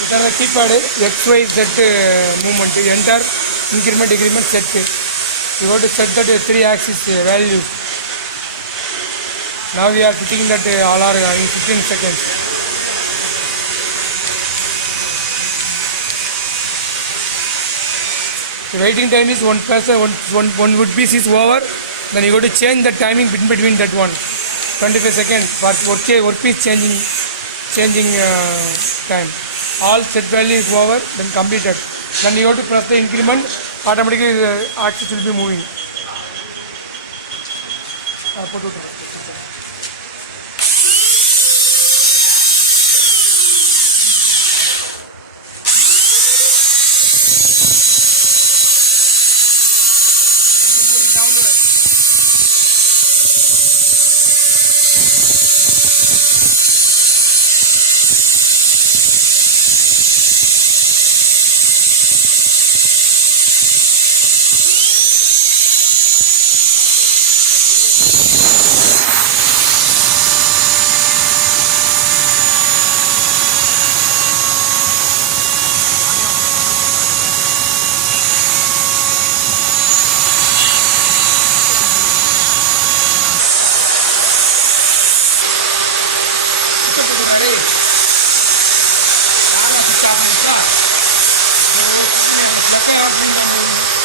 These are the keypad XYZ movement. You enter increment, decrement, set. You have to set that 3 axis values. Now we are fitting that all are in 15 seconds. The waiting time is one wood piece is over. Then you got to change the timing between that one. 25 seconds for work piece changing time. All set value is over, then completed. Then you have to press the increment, automatically the axis will be moving. Okay,